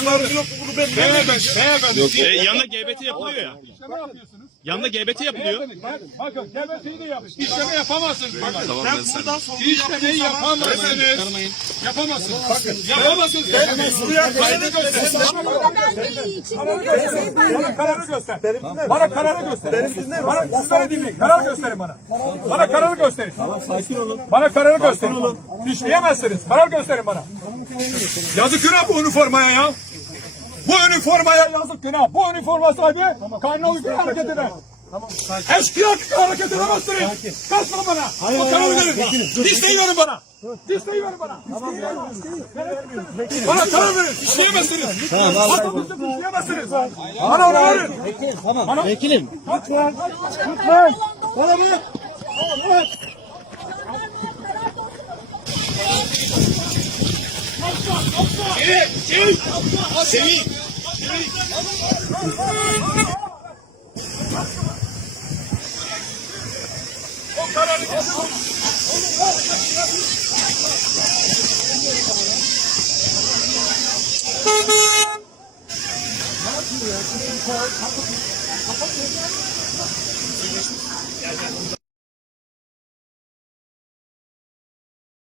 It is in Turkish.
ısrarım yok. Bunu ben Beyefendi, beyefendi. E, yanında GBT yapılıyor ya. İşleme yapıyorsunuz. Yanında GBT yapılıyor. Bak, bakın GBT'yi de yap. İşleme yapamazsınız. Bakın. Ben buradan sorunu İşlemeyi yapamazsınız. Yapamazsınız. Bakın yapamazsınız. buraya kaydı göstersin. Bana kararı göster. Bana kararı göster. Bana sizlere dinleyin. Karar gösterin bana. Bana kararı gösterin. Sakin olun. Bana kararı gösterin. İşleyemezsiniz. Karar gösterin bana. Yazık günah bu üniformaya ya. Bu üniformaya yazık günah. Bu üniforma sahibi kanuna uygun hareket eder. Eşkıya gibi hareket edemezsiniz. Kaçma bana. o kararı verin. İsteyin verin bana. İsteyin verin bana. Bana karar verin. İşleyemezsiniz. Tamam. Otobüsü işleyemezsiniz. Bana onu verin. Bana... Vekilim. Lütfen. Lütfen. Bana bak. Evet. O kararı kesin.